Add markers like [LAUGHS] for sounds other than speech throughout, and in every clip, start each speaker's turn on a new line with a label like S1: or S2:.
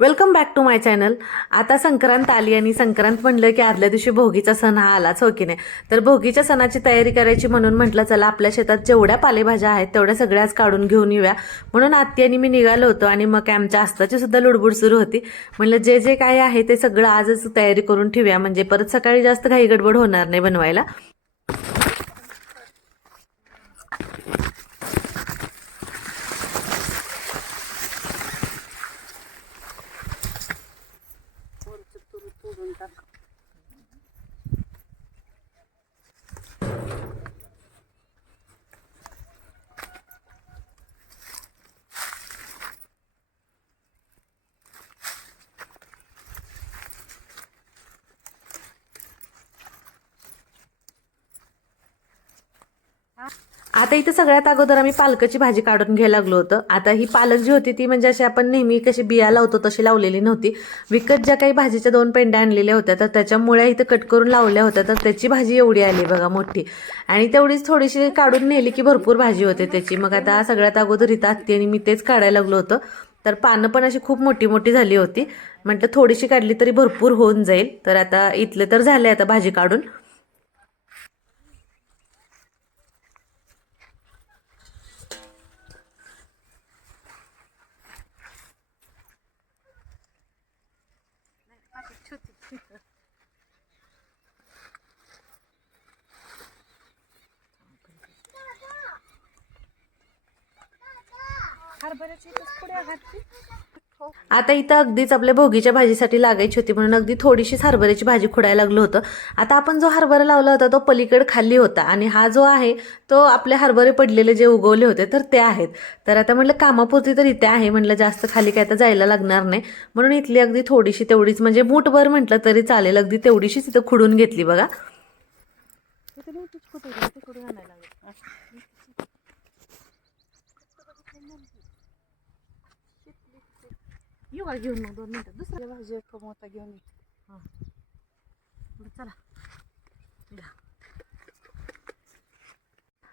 S1: Welcome back to my channel आता संक्रांत आली आणि संक्रांत म्हणलं की आदल्या दिवशी भोगीचा सण हा आलाच हो की नाही? तर भोगीच्या सणाची तयारी करायची म्हणून म्हटलं चला आपल्या शेतात जेवढ्या पालेभाज्या आहेत तेवढ्या सगळ्याच काढून घेऊन येऊया. म्हणून आत्ती आणि मी निघालो होतो आणि मग काय आमच्या आस्ताची सुद्धा लुडबुड सुरू होती. म्हणलं जे जे काय आहे ते सगळं आजच तयारी करून ठेवूया. म्हणजे परत सकाळी जास्त घाई गडबड होणार नाही बनवायला. आता इथं सगळ्यात अगोदर आम्ही पालकाची भाजी काढून घ्यायला लागलो होतं. आता ही पालक जी होती ती म्हणजे अशी आपण नेहमी कशी बिया लावतो तशी लावलेली नव्हती. विकत ज्या काही भाजीच्या दोन पेंड्या आणलेल्या होत्या तर त्याच्यामुळे इथं कट करून लावल्या होत्या तर त्याची भाजी एवढी आली बघा मोठी. आणि तेवढीच थोडीशी काढून नेली की भरपूर भाजी होते त्याची. मग आता सगळ्यात अगोदर इथं आत्ती आणि मी तेच काढायला लागलो होतं. तर पानं पण अशी खूप मोठी मोठी झाली होती. म्हटलं थोडीशी काढली तरी भरपूर होऊन जाईल. तर आता इथले तर झाले आता भाजी काढून. आता इथं अगदीच आपल्या भोगीच्या भाजीसाठी लागायची होती म्हणून अगदी थोडीशीच हरभऱ्याची भाजी खुडायला लागलो होतं. आता आपण जो हरभरा लावला होता तो पलीकडे खाल्ली होता आणि हा जो आहे तो आपले हरभरे पडलेले जे उगवले होते तर ते आहेत. तर आता म्हटलं कामापुरती तर इथे आहे म्हटलं जास्त खाली काय आता जायला लागणार नाही. म्हणून इथली अगदी थोडीशी तेवढीच म्हणजे मूठभर म्हटलं तरी चालेल. अगदी तेवढीशीच इथं खुडून घेतली बघा. घेऊन मग दोन मिनिटं दुसऱ्या
S2: भाजी एक मोठा घेऊन.
S1: चला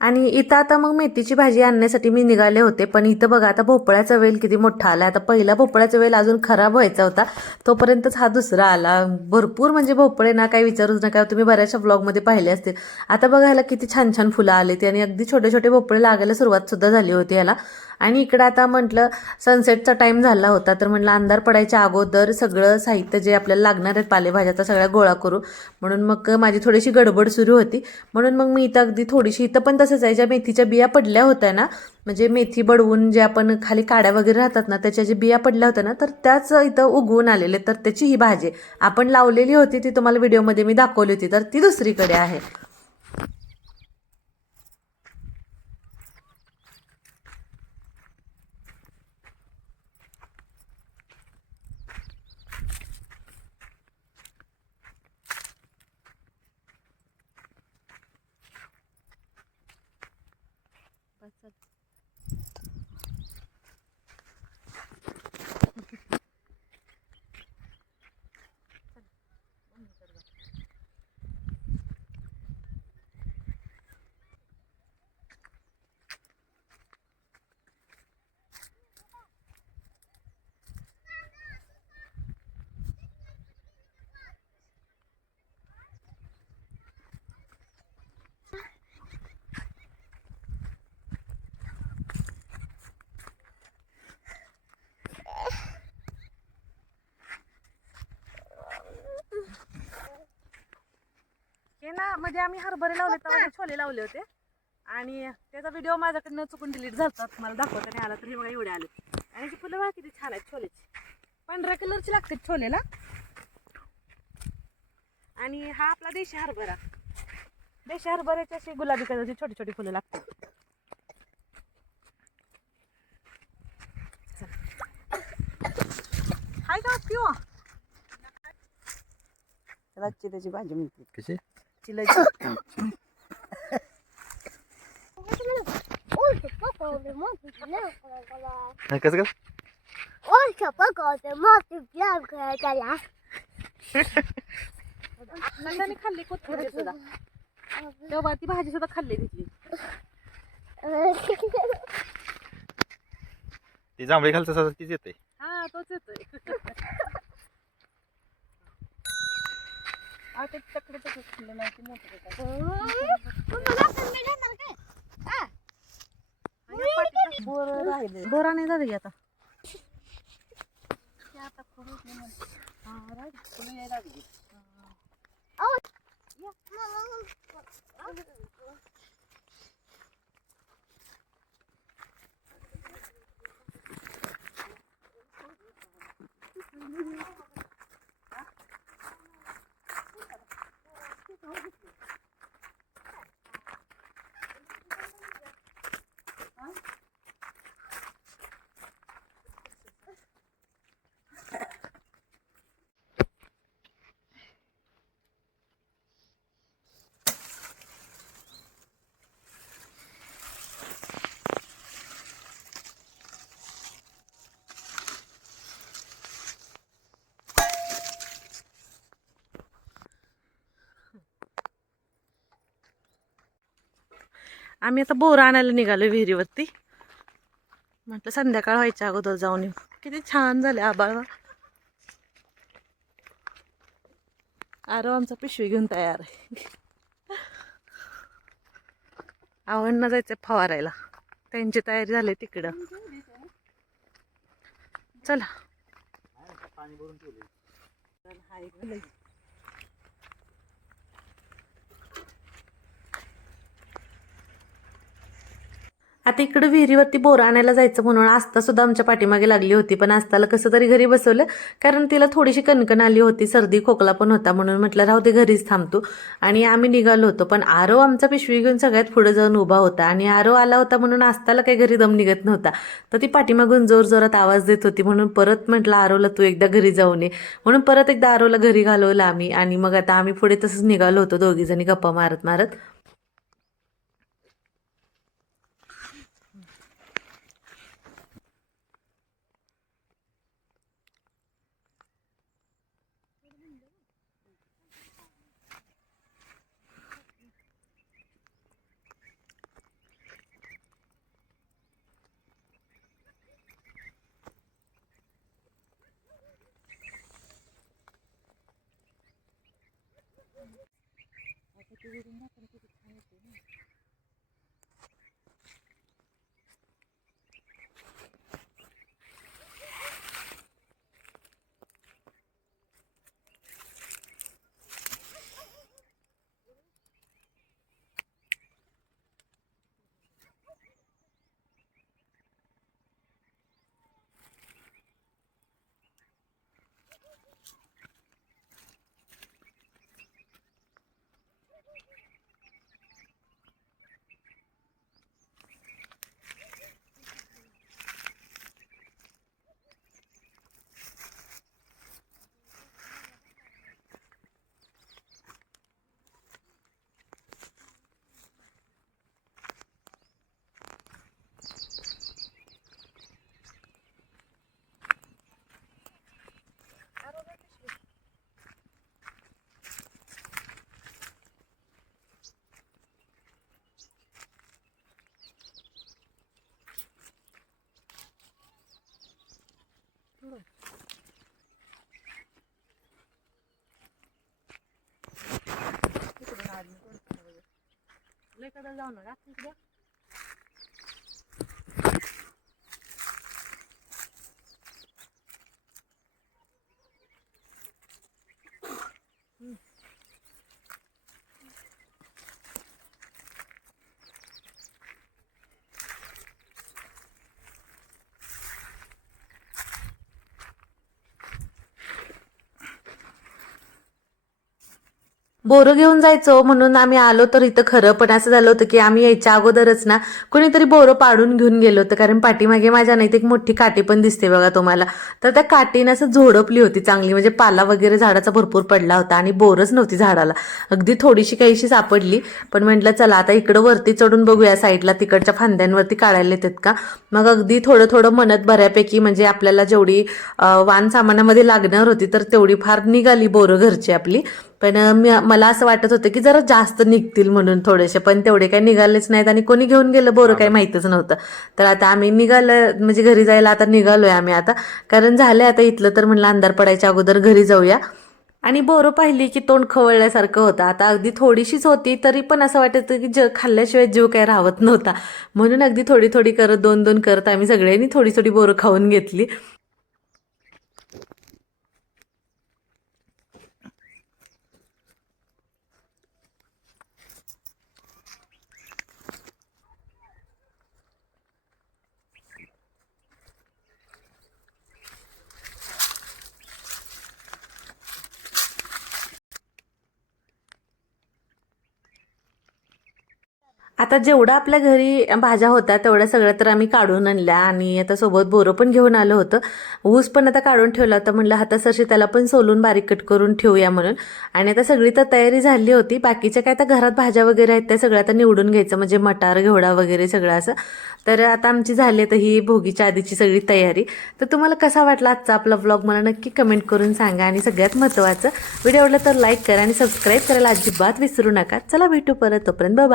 S1: आणि इथं आता मग मेथीची भाजी आणण्यासाठी मी निघाले होते पण इथं बघा आता भोपळ्याचा वेल किती मोठा आला आता पहिला भोपळ्याचा वेल अजून खराब व्हायचा होता. तोपर्यंतच हा दुसरा आला. भरपूर म्हणजे भोपळे ना काही विचारूच नका. तुम्ही बऱ्याचशा व्लॉगमध्ये पाहिले असतील. आता बघा ह्याला किती छान छान फुलं आली. ती आणि अगदी छोटे छोटे भोपळे लागायला सुरुवात सुद्धा झाली होती याला आणि इकडं आता म्हटलं सनसेटचा टाईम झाला होता तर म्हटलं अंधार पडायच्या अगोदर सगळं साहित्य जे आपल्याला लागणार आहेत पालेभाज्याचा सगळ्या गोळा करू. म्हणून मग माझी थोडीशी गडबड सुरू होती. म्हणून मग मी इथं अगदी थोडीशी इथं पण तसंच आहे ज्या मेथीच्या बिया पडल्या होत्या ना म्हणजे मेथी बडवून जे आपण खाली काड्या वगैरे राहतात ना त्याच्या ज्या बिया पडल्या होत्या ना तर त्याच इथं उगवून आलेले तर त्याची ही भाजी. आपण लावलेली होती ती तुम्हाला व्हिडिओमध्ये मी दाखवली होती तर ती दुसरीकडे आहे.
S2: हे ना म्हणजे आम्ही हरभरे लावले तेव्हा ते छोले लावले होते. आणि त्याचा व्हिडिओ माझ्याकडनं चुकून डिलीट झाला मला दाखवता नाही आला तर हे बघा एवढे आले. आणि ती फुलं बघा किती छान आहेत छोलेची. पांढऱ्या कलरची लागतात छोलेला. आणि हा आपला देशी हरभरा. देशी हरभऱ्याची अशी गुलाबी कलरची छोटी छोटी फुलं लागतात. हाय का पिऊ त्याला चिल्याची भाजी म्हणते
S3: कशी?
S2: चिलायची
S3: कसं कस?
S4: Olha, बघते मोठी प्लॅन करायला
S2: नंदाने खाल्ली कोथंबीर सुद्धा. तेव्हा ती भाजी सुद्धा खाल्ली तिथली.
S3: ती जांभळी घालत तीच येते.
S2: हा तोच येतोय. [LAUGHS] आता तकडे तसंच खाल्लं नाही की मोठं देतात. बोर राहिले बोरा नाही झाली आता आम्ही आता बोर आणायला निघालो विहिरीवरती. म्हटलं संध्याकाळ व्हायच्या अगोदर जाऊन येऊ. किती छान झाले आबाळ आरो आमचा पिशवी घेऊन तयार आहे. आवडणं जायचं फवारायला. त्यांची तयारी झाली तिकडं. चला.
S1: आता इकडं विहिरीवरती बोरं आणायला जायचं म्हणून आस्था सुद्धा आमच्या पाठीमागे लागली होती पण आस्ताला कसं तरी घरी बसवलं कारण तिला थोडीशी कणकण आली होती सर्दी खोकला पण होता म्हणून म्हटलं राहू दे घरीच थांबतो. आणि आम्ही निघालो होतो पण आरव आमचा पिशवी घेऊन सगळ्यात पुढे जाऊन उभा होता आणि आरव आला होता म्हणून आस्ताला काही घरी दम निघत नव्हता. तर ती पाठीमागून जोर जोरात आवाज देत होती म्हणून परत म्हटलं आरवला तू एकदा घरी जाऊन ये म्हणून परत एकदा आरवला घरी घालवलं आम्ही आणि मग आता आम्ही पुढे तसंच निघालो होतो दोघीजणी गप्पा मारत मारत.
S2: ウールの中にちょっと垂れて。कडे जाऊ नका तिकडे
S1: बोरं घेऊन जायचो म्हणून आम्ही आलो तर इथं खरं पण असं झालं होतं की आम्ही यायच्या अगोदरच ना कोणीतरी बोरं पाडून घेऊन गेलो होतं. कारण पाठीमागे माझ्या नाही एक मोठी काठी पण दिसते बघा तुम्हाला. तर त्या काठीनं असं झोडपली होती चांगली. म्हणजे पाला वगैरे झाडाचा भरपूर पडला होता आणि बोरच नव्हती झाडाला. अगदी थोडीशी काहीशी सापडली. पण म्हटलं चला आता इकडं वरती चढून बघूया साईडला तिकडच्या फांद्यांवरती काढायला येतात का? मग अगदी थोडं थोडं म्हणत बऱ्यापैकी म्हणजे आपल्याला जेवढी वान सामानामध्ये लागणार होती तर तेवढी फार निघाली बोरं घरची आपली. पण मी मला असं वाटत होतं की जरा जास्त निघतील म्हणून थोडेसे पण तेवढे काही निघालेच नाहीत आणि कोणी घेऊन गेलं बोरं काही माहीतच नव्हतं. तर आता आम्ही निघालं म्हणजे घरी जायला आता निघालोय आम्ही आता. कारण झालं आता इथलं तर म्हणलं अंधार पडायच्या अगोदर घरी जाऊया. आणि बोरं पाहिली की तोंड खवळल्यासारखं होतं. आता अगदी थोडीशीच होती तरी पण असं वाटत होतं की ज खाल्ल्याशिवाय जीव काही राहत नव्हता. म्हणून अगदी थोडी थोडी करत दोन दोन करत आम्ही सगळ्यांनी थोडी थोडी बोरं खाऊन घेतली. आता जेवढं आपल्या घरी भाज्या होत्या तेवढ्या सगळ्या तर आम्ही काढून आणल्या. आणि आता सोबत बोरं पण घेऊन आलं होतं. ऊस पण आता काढून ठेवला होता. म्हणलं हातासरशी त्याला पण सोलून बारीक कट करून ठेवूया म्हणून. आणि आता सगळी तर तयारी झाली होती. बाकीच्या काय आता घरात भाज्या वगैरे आहेत त्या सगळ्या आता निवडून घ्यायचं. म्हणजे मटार घेवडा वगैरे सगळं असं. तर आता आमची झाली आता ही भोगीच्या आधीची सगळी तयारी. तर तुम्हाला कसा वाटला आजचा आपला व्लॉग मला नक्की कमेंट करून सांगा. आणि सगळ्यात महत्त्वाचं व्हिडिओ आवडला तर लाईक करा आणि सबस्क्राईब करायला अजिबात विसरू नका. चला भेटू परत तोपर्यंत. बाबा